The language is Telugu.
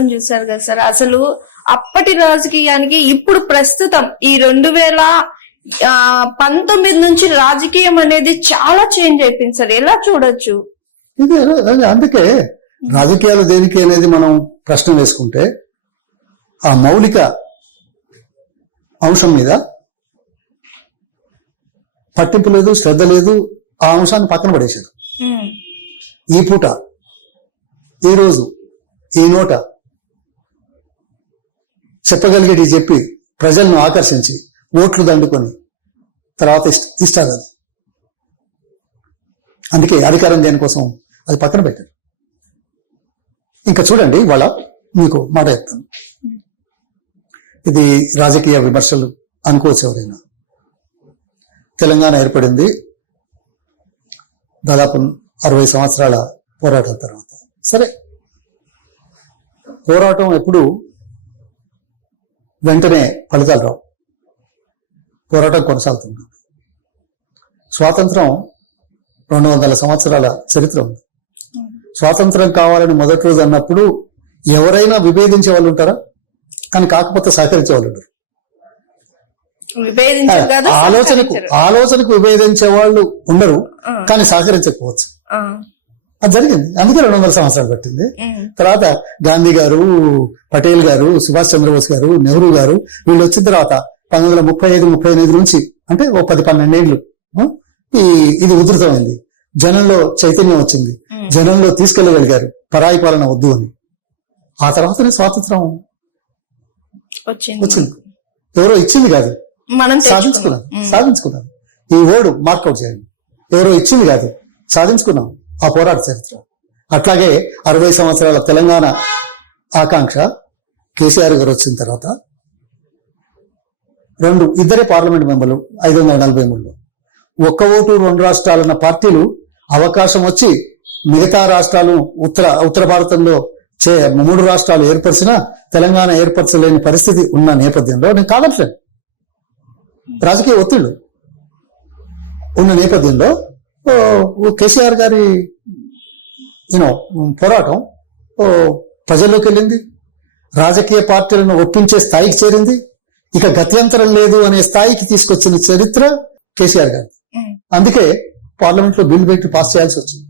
మొత్తం చూసారు కదా సార్. అసలు అప్పటి రాజకీయానికి ఇప్పుడు ప్రస్తుతం ఈ 2019 నుంచి రాజకీయం అనేది చాలా చేంజ్ అయిపోయింది సార్. ఎలా చూడొచ్చు? అందుకే రాజకీయాలు దేనికి అనేది మనం ప్రశ్న వేసుకుంటే ఆ మౌలిక అంశం మీద పట్టింపు లేదు, శ్రద్ధ లేదు. ఆ అంశాన్ని పక్కన పడేశారు. ఈ పూట, ఈ రోజు, ఈ నోట చెప్పగలిగేది చెప్పి ప్రజలను ఆకర్షించి ఓట్లు దండుకొని తర్వాత ఇస్తారు. అది అందుకే అధికారం దేనికోసం అది పక్కన పెట్టారు. ఇంకా చూడండి, ఇవాళ మీకు మాట చెప్తాను. ఇది రాజకీయ విమర్శలు అనుకోవచ్చు ఎవరైనా. తెలంగాణ ఏర్పడింది దాదాపు 60 సంవత్సరాల పోరాటం తర్వాత. సరే, పోరాటం ఎప్పుడు వెంటనే ఫలితాలు రావు. పోరాటం కొనసాగుతుంది. స్వాతంత్రం 200 సంవత్సరాల చరిత్ర ఉంది. స్వాతంత్రం కావాలని మొదటి రోజు అన్నప్పుడు ఎవరైనా విభేదించే వాళ్ళు ఉంటారా? కానీ కాకపోతే సహకరించే వాళ్ళు ఉంటారు. ఆలోచనకు విభేదించే వాళ్ళు ఉండరు, కానీ సహకరించకపోవచ్చు. అది జరిగింది. అందుకే 200 సంవత్సరాలు పట్టింది. తర్వాత గాంధీ గారు, పటేల్ గారు, సుభాష్ చంద్రబోస్ గారు, నెహ్రూ గారు వీళ్ళు వచ్చిన తర్వాత 1935-38 నుంచి అంటే ఓ 10-12 ఏళ్ళు ఇది ఉధృతమైంది. జనంలో చైతన్యం వచ్చింది. జనంలో తీసుకెళ్లగలిగారు పరాయి పాలన వద్దు అని. ఆ తర్వాతనే స్వాతంత్రం వచ్చింది. ఎవరో ఇచ్చింది కాదు, సాధించుకున్నాం. ఈ ఓడు మార్కౌట్ చేయండి. ఎవరో ఇచ్చింది కాదు, సాధించుకున్నాం. ఆ పోరాట చరిత్ర. అట్లాగే 60 సంవత్సరాల తెలంగాణ ఆకాంక్ష కేసీఆర్ గారు వచ్చిన తర్వాత ఇద్దరే పార్లమెంట్ మెంబర్లు 543లో, ఒక్క ఓటు 2 రాష్ట్రాలన్న పార్టీలు అవకాశం వచ్చి మిగతా రాష్ట్రాలు ఉత్తర భారతంలో 3 రాష్ట్రాలు ఏర్పరిచినా తెలంగాణ ఏర్పరచలేని పరిస్థితి ఉన్న నేపథ్యంలో నేను కాదట్లేదు. రాజకీయ ఒత్తిళ్లు ఉన్న నేపథ్యంలో కేసీఆర్ గారి పోరాటం ప్రజల్లోకి వెళ్ళింది. రాజకీయ పార్టీలను ఒప్పించే స్థాయికి చేరింది. ఇక గత్యంతరం లేదు అనే స్థాయికి తీసుకొచ్చిన చరిత్ర కేసీఆర్ గారి. అందుకే పార్లమెంట్ లో బిల్ పెట్టి పాస్ చేయాల్సి వచ్చింది.